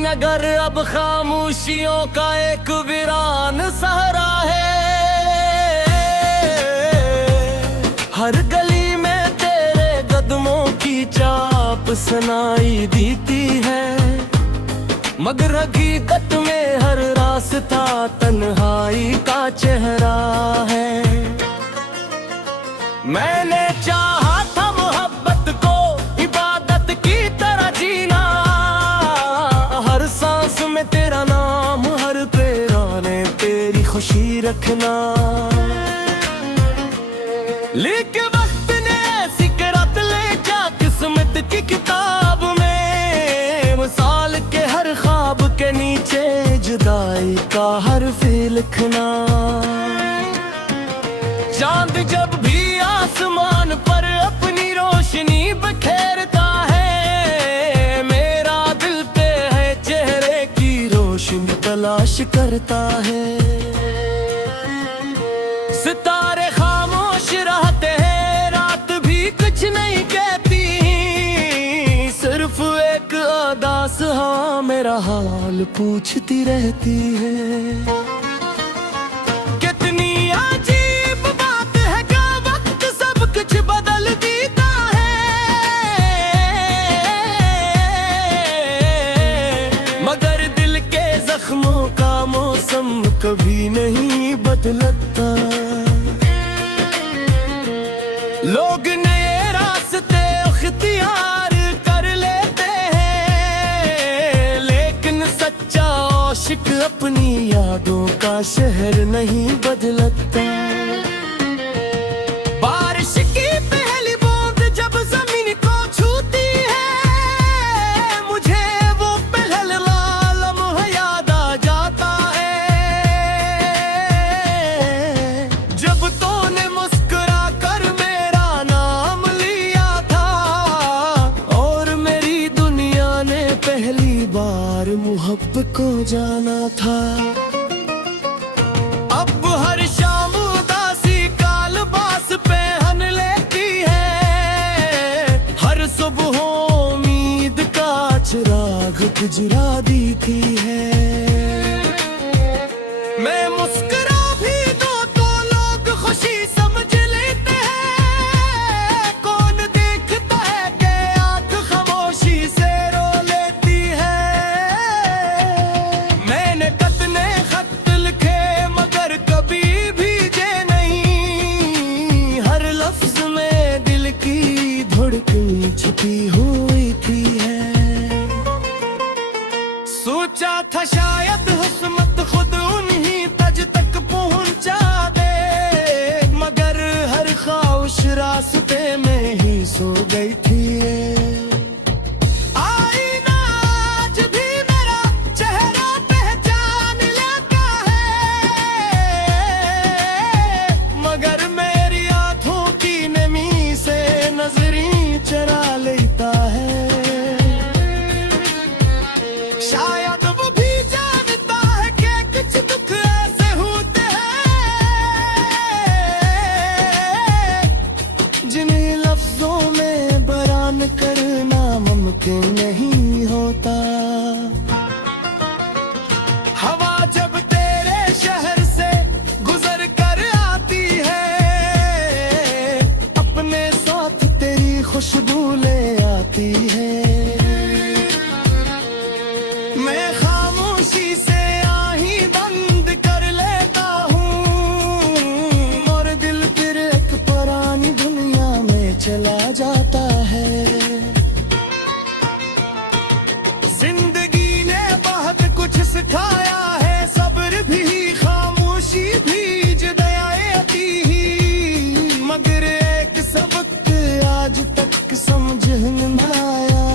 नगर अब खामोशियों का एक वीरान सहरा है। हर गली में तेरे कदमों की चाप सुनाई देती है, मगर हकीकत में हर रास्ता तन्हाई का चेहरा है। मैंने चाहा था मोहब्बत को इबादत की तरह जीना, हर सांस में तेरा नाम, हर पैराने तेरी खुशी रखना। लेकिन वक्त ने ऐसी किरात ले जा किस्मत की किताब में, मिसाल के हर ख्वाब के नीचे जुदाई का हर्फ लिखना। चांद जब भी आसमान पर अपनी रोशनी बखेरता है, मेरा दिल पे है चेहरे की रोशनी तलाश करता है। सितारे खामोश रहते हैं, रात भी कुछ नहीं कहती, सिर्फ एक अदास हाँ मेरा हाल पूछती रहती है। कितनी अजीब बात है क्या वक्त सब कुछ बदल देता है, मगर दिल के जख्मों का मौसम कभी नहीं बदलता। लोग नए रास्ते इख्तियार कर लेते हैं, लेकिन सच्चा आशिक अपनी यादों का शहर नहीं बदलता। बारिश की पहली बूंद जब जमीन को छूती है, मुझे वो पहला लम्हा याद आ जाता है, जब तूने मुस्कुरा कर मेरा नाम लिया था, और मेरी दुनिया ने पहली बार मोहब्बत को जाना था। अब हर शाम उदासी का लिबास पहन लेती है, हर सुबह उम्मीद का चिराग गुजरा देती है। मैं मुस्कुरा भी दूं तो लोग खुशी समझ लेते हैं, कौन देखता है कि आंख खामोशी से रो लेती है। मैंने कितने खत लिखे मगर कभी भीजे नहीं, हर लफ्ज में दिल की धड़कन छुपी हुई थी है। सोचा था शायद हुस्मत खुद उन्हीं तज तक पहुंचा दे, मगर हर ख्वाहिश रास्ते में ही सो गई थी। आईना आज भी मेरा चेहरा पहचान लेता है, मगर मेरी आंखों की नमी से नजरें चरा लेता है। शायद वो भी जानता है कि कुछ दुख ऐसे होते हैं, जिन्हें लफ्जों में बयान करना मुमकिन नहीं होता। हवा जब तेरे शहर से गुजर कर आती है, अपने साथ तेरी खुशबू ले आती है। मैं खामोशी से आही बंद कर लेता हूँ, और दिल फिर एक पुरानी दुनिया में चला जाता है। जिंदगी ने बहुत कुछ सिखाया है, सब्र भी खामोशी भी जुदाई आती ही, मगर एक सबक आज तक समझ न आया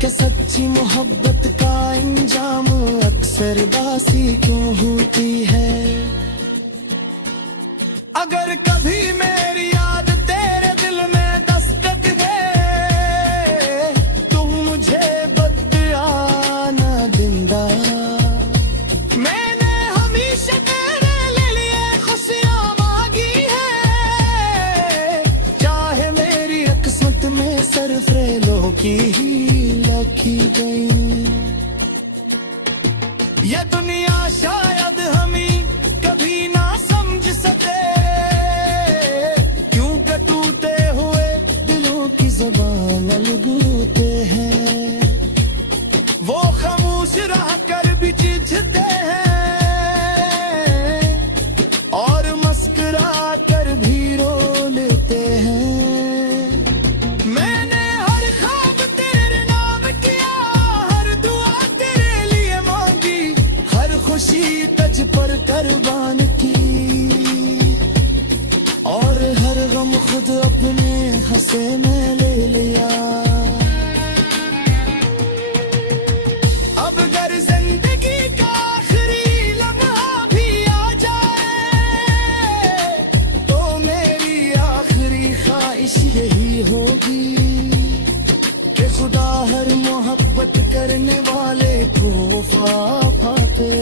कि सच्ची मोहब्बत का इंजाम अक्सर बासी क्यों होती है। अगर कभी मेरी याद तेरे दिल में दस्तक दे, तुम मुझे बदया न दिंदा। मैंने हमेशा तेरे लिए खुशियां मांगी है, चाहे मेरी किस्मत में सरफरेलों की ही लिखी गई। ये दुनिया शायद हम ही कभी ना समझ सके, क्यों के टूटे हुए दिलों की ज़बान अलग होते हैं। वो खामोश रह कर भी चिढ़ते हैं और मुस्कुरा कर भी रो लेते हैं। मैंने हर ख्वाब तेरे नाम किया, हर दुआ तेरे लिए मांगी, हर खुशी तुझ पर कुर्बान की, और हर गम खुद अपने हंसे में ले लिया। अब अगर जिंदगी का आखिरी लम्हा भी आ जाए, तो मेरी आखिरी ख्वाहिश यही होगी कि खुदा हर मोहब्बत करने वाले को वफा दे,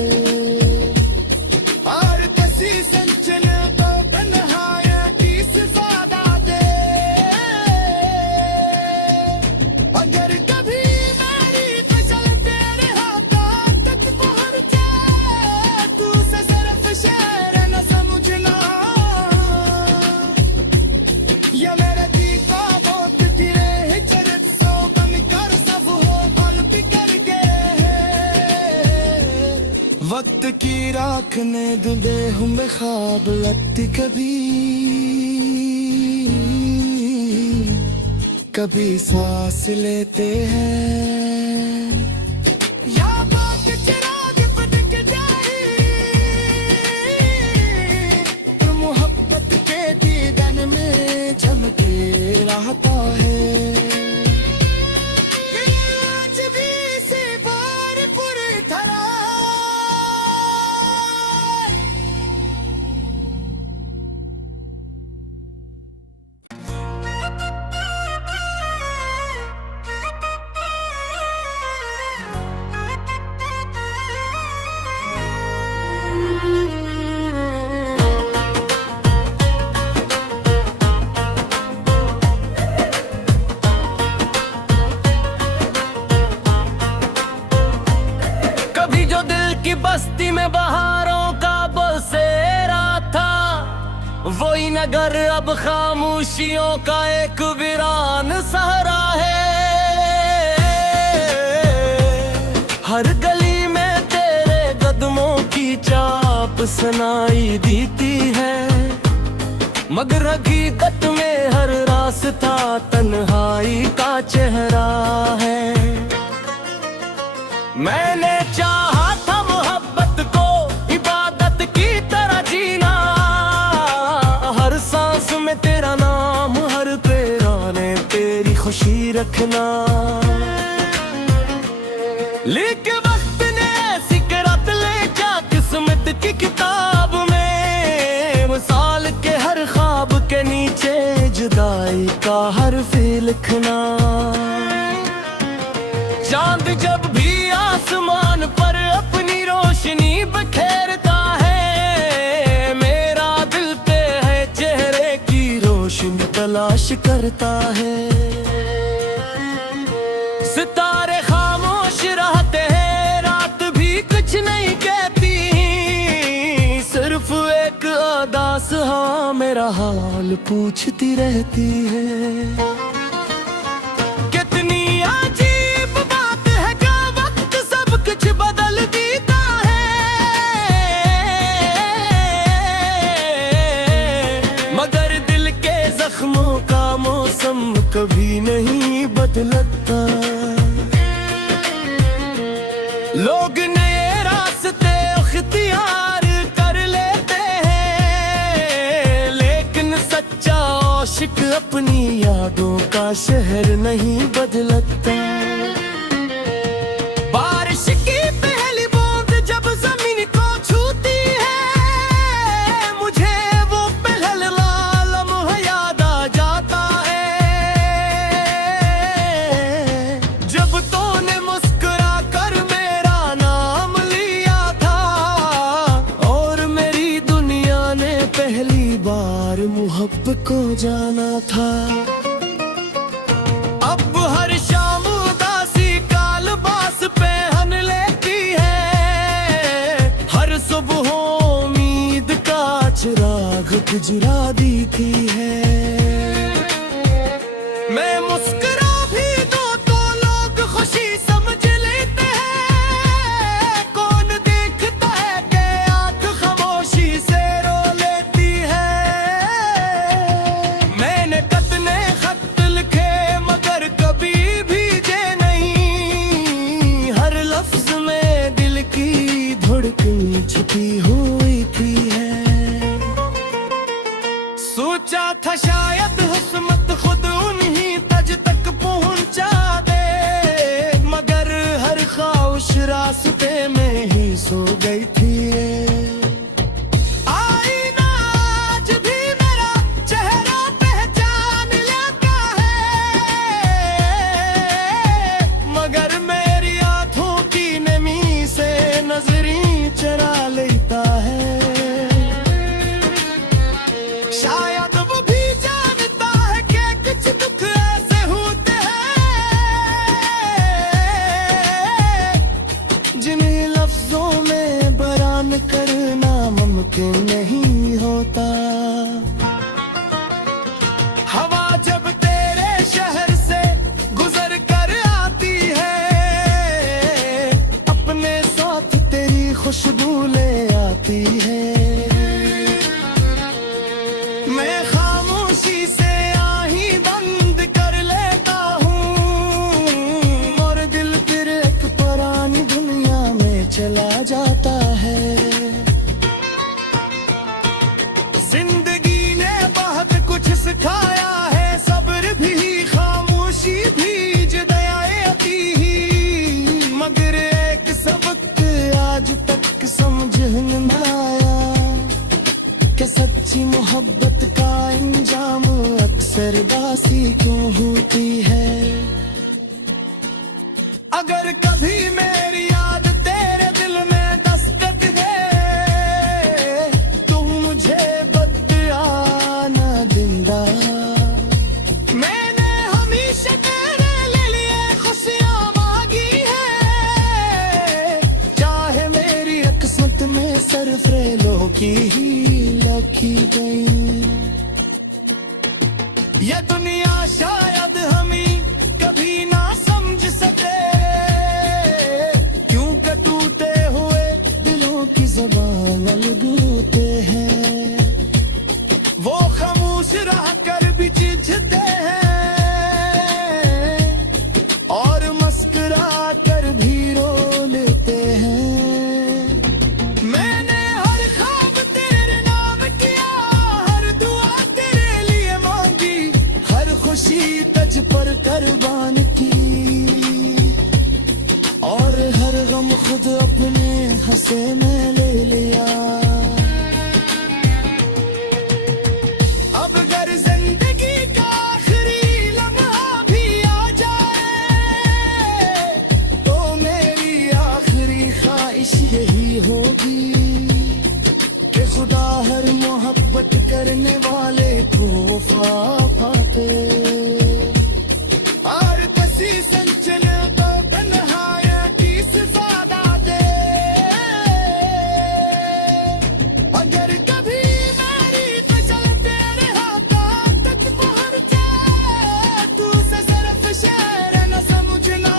और किसी संचन को तन्हाई से ज्यादा दे। अगर कभी मेरी फसल तेरे हाथों तक पहुंचे, तू से सिर्फ शेर न समझना, ये मेरे दी का बहुत तेरे चरित सो बन कर सब हो पल बिखर गए। वक्त की राख ने दुबे हुए ख्वाब लगती कभी, कभी सांस लेते हैं। या बात चिराग फटक जाए, तो मोहब्बत के दीदान में झमके रहता है। आज भी से बार पूरी तरह कभी जो दिल की बस्ती में बहारों का बसेरा था, वही नगर अब खामोशियों का एक वीरान सहरा है। हर गली में तेरे कदमों की चाप सुनाई देती है, मगर हकीकत में हर रास्ता तन्हाई का चेहरा है। मैंने चाहा था मोहब्बत को इबादत की तरह जीना, हर सांस में तेरा नाम, हर पैराने तेरी खुशी रखना। लेकिन वक्त ने ऐसी किरत ले जा किस्मत की किताब में, मिसाल के हर ख्वाब के नीचे जुदाई का हर्फ लिखना। चांद जब भी आसमान पर अपनी रोशनी बखेरता है, मेरा दिल पे है चेहरे की रोशनी तलाश करता है। सितारे खामोश रहते हैं, रात भी कुछ नहीं कहती, सिर्फ एक अदास हाँ मेरा हाल पूछती रहती है। कितनी अजीब बात है क्या वक्त सब कुछ बदल देता है, मगर दिल के जख्मों का मौसम कभी नहीं बदलता। लोग नए रास्ते इख्तियार कर लेते हैं, लेकिन सच्चा आशिक अपनी यादों का शहर नहीं बदलता। बारिश की पहली बूंद जब जमीन को छूती है, मुझे वो पहला लम्हा याद आ जाता है, जब तूने मुस्कुरा कर मेरा नाम लिया था, और मेरी दुनिया ने पहली बार मोहब्बत को जाना था। अब हर शाम उदासी का लिबास पहन लेती है, जुरा दी थी है। मैं मुस्कुरा भी दो तो लोग खुशी समझ लेते हैं। कौन देखता है कि आंख खामोशी से रो लेती है। मैंने कितने खत लिखे मगर कभी भीजे नहीं। हर लफ्ज में दिल की धड़कन छुपी हुई थी है। सोचा था शायद हुस्मत खुद उन्हीं तज तक पहुंचा दे, मगर हर ख्वाहिश रास्ते में ही सो गई थी। आईना आज भी मेरा चेहरा पहचान लेता है, मगर मेरी आंखों की नमी से नजरें चरा लेता है। शायद वो भी जानता है कि कुछ दुख ऐसे होते हैं जिन्हें लफ्जों में बयान करना मुमकिन नहीं होता। हवा जब तेरे शहर से गुजर कर आती है, अपने साथ तेरी खुशबू ले आती है। मैं खामोशी से आही बंद कर लेता हूँ और दिल फिर एक पुरानी दुनिया में चला जाता है। जिंदगी ने बहुत कुछ सिखाया है, सब्र भी खामोशी भी जुदाई आती ही, मगर एक सबक आज तक समझ न आया कि सच्ची मोहब्बत का अंजाम अक्सर दासी क्यों होती है। अगर कभी मेरी याद तेरे दिल में दस्तक है, तो मुझे बदया न दिंदा। मैंने हमेशा तेरे लिए खुशियां मांगी है, चाहे मेरी किस्मत में सरफरेलों की ही लखी गई। ये दुनिया शायद हमें कभी ना समझ सके, क्यों टूटे हुए दिलों की ज़बान अलग होते हैं। वो खामोश रह कर भी चिढ़ते हैं और मुस्कुरा कर भी रो लेते हैं। मैंने हर ख्वाब तेरे नाम किया, हर दुआ तेरे लिए मांगी, हर खुशी तज पर कुर्बान की, और हर गम खुद अपने हंसे में ले लिया। अब अगर जिंदगी का आखिरी लम्हा भी आ जाए, तो मेरी आखिरी ख्वाहिश यही होगी कि खुदा हर मोहब्बत करने वाले को वफा पाते, और किसी संचल को तन्हाई से ज्यादा दे। अगर कभी मेरी मशल तेरे हाथों तक पहुंचे, तू से सिर्फ शेर न समझना,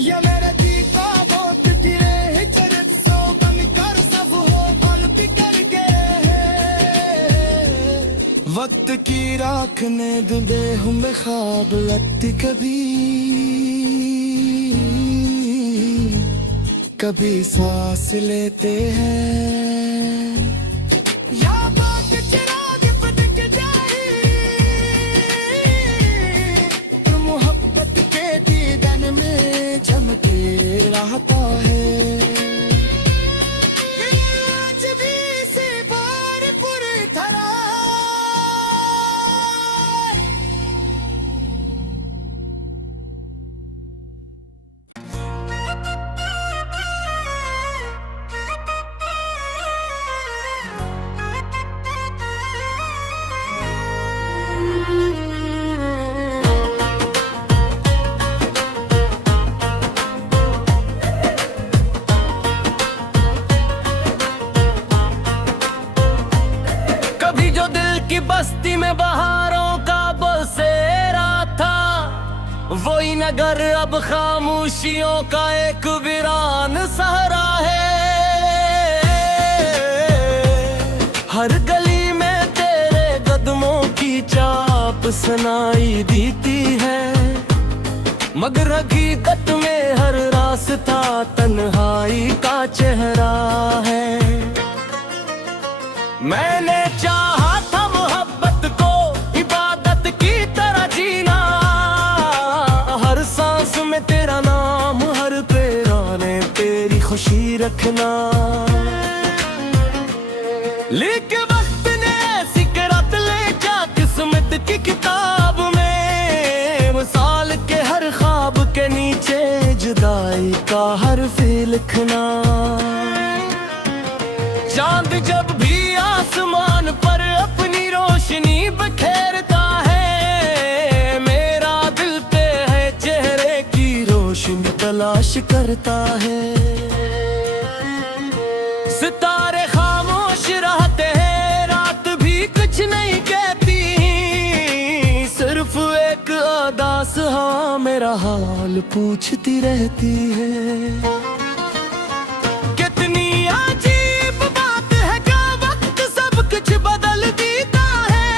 ये मेरे दिल का बहुत गिरे चरित सो बन कर सब हो पल बिखर गए। वक्त की राख ने डूबे हुए ख्वाब लगती कभी सांस लेते हैं। या बात चिराग फटक जाए, तो मोहब्बत के दीदान में चमके रहता है। आज भी से बार पूरी तरह नगर अब खामोशियों का एक वीरान सहरा है। हर गली में तेरे कदमों की चाप सुनाई देती है, मगर हकीकत में हर रास्ता तन्हाई का चेहरा है। मैंने चाहा था मोहब्बत को इबादत की तरह जीना, हर सांस में तेरा नाम, हर पैराने तेरी खुशी रखना। लेकिन वक्त ने ऐसी किरात ले जा किस्मत की किताब में, मिसाल के हर ख्वाब के नीचे जुदाई का हर्फ लिखना। चांद जब भी आसमान पर अपनी रोशनी बखेरता है, मेरा दिल पे है चेहरे की रोशनी तलाश करता है। सितारे खामोश रहते हैं, रात भी कुछ नहीं कहती, सिर्फ एक अदास हाँ मेरा हाल पूछती रहती है। कितनी अजीब बात है क्या वक्त सब कुछ बदल देता है,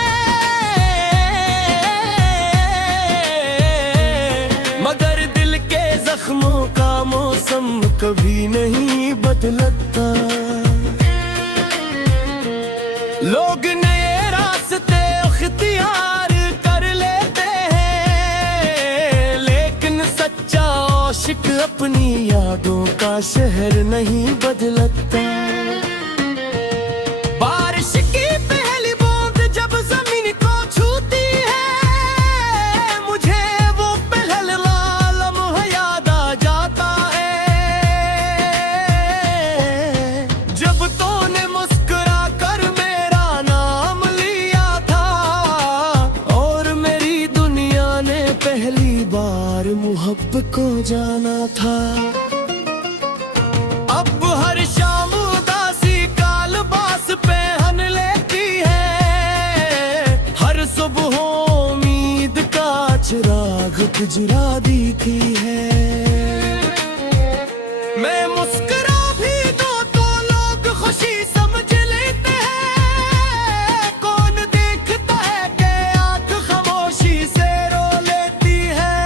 मगर दिल के जख्मों का मौसम कभी नहीं बदलता। लोग नए रास्ते इख्तियार कर लेते हैं, लेकिन सच्चा आशिक अपनी यादों का शहर नहीं बदलता। बारिश की पहली बूंद जब जमीन को छूती है, मुझे वो पहला लम्हा याद आ जाता है, जब तूने मुस्कुरा कर मेरा नाम लिया था, और मेरी दुनिया ने पहली बार मोहब्बत को जाना था। अब हर शाम उदासी का लिबास पहन लेती है, हर सुबह उम्मीद का चिराग गुजरा दिखती है। मैं मुस्कुरा भी दूं तो लोग खुशी समझ लेते हैं, कौन देखता है कि आंख खामोशी से रो लेती है।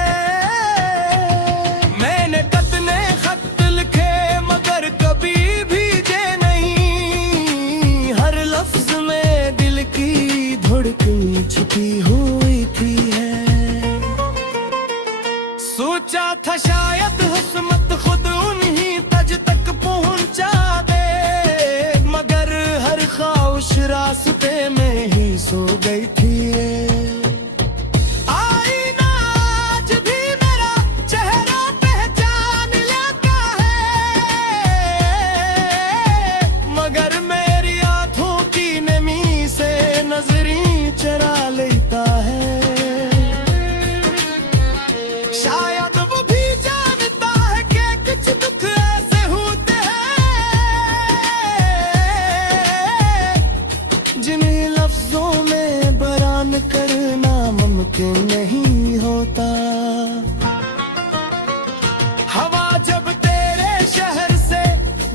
मैंने कितने खत लिखे मगर कभी भेजे नहीं, हर लफ्ज में दिल की धड़कन छुपी हुई थी है। सोचा था शायद हुस्मत खुद उन्हीं तज तक पहुंचा दे, मगर हर ख्वाहिश रास्ते में ही सो गई थी। आईना आज भी मेरा चेहरा पहचान लेता है, मगर मेरी आंखों की नमी से नजरें चरा लेता है। शायद वो भी जानता है कि कुछ दुख ऐसे होते हैं, जिन्हें लफ्जों में बयान करना मुमकिन नहीं होता। हवा जब तेरे शहर से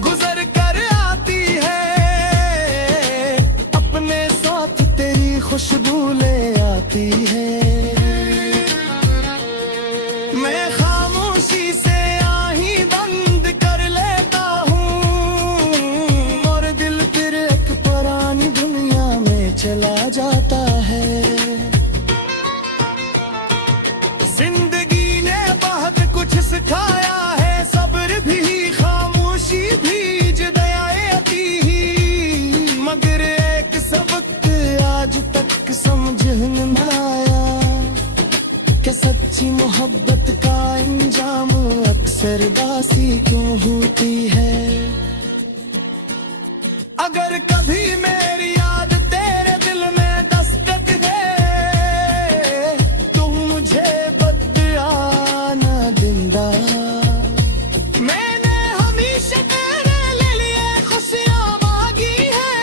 गुजर कर आती है, अपने साथ तेरी खुशबू ले आती है। मैं खामोशी से आही बंद कर लेता हूँ, और दिल फिर एक पुरानी दुनिया में चला जाता है। जिंदगी ने बहुत कुछ सिखाया है, सब्र भी खामोशी भी जुदाई आती ही, मगर एक सबक आज तक समझ न आया कि सच्ची मोहब्बत का अंजाम अक्सर दासी क्यों होती है। अगर कभी मेरी याद तेरे दिल में दस्तक दे, तो मुझे बदया न दिंदा। मैंने हमेशा तेरे लिए खुशियां मांगी है,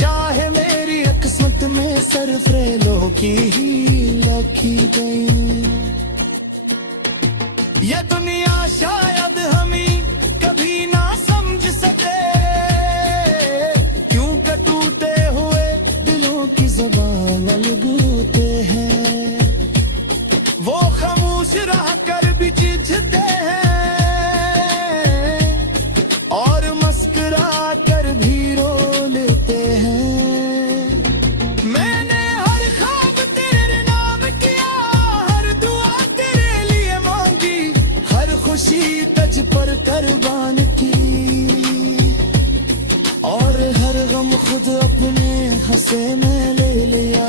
चाहे मेरी किस्मत में सरफरेलों की ही लिखी गई। खुशी तज पर कुर्बान की और हर गम खुद अपने हंसे में ले लिया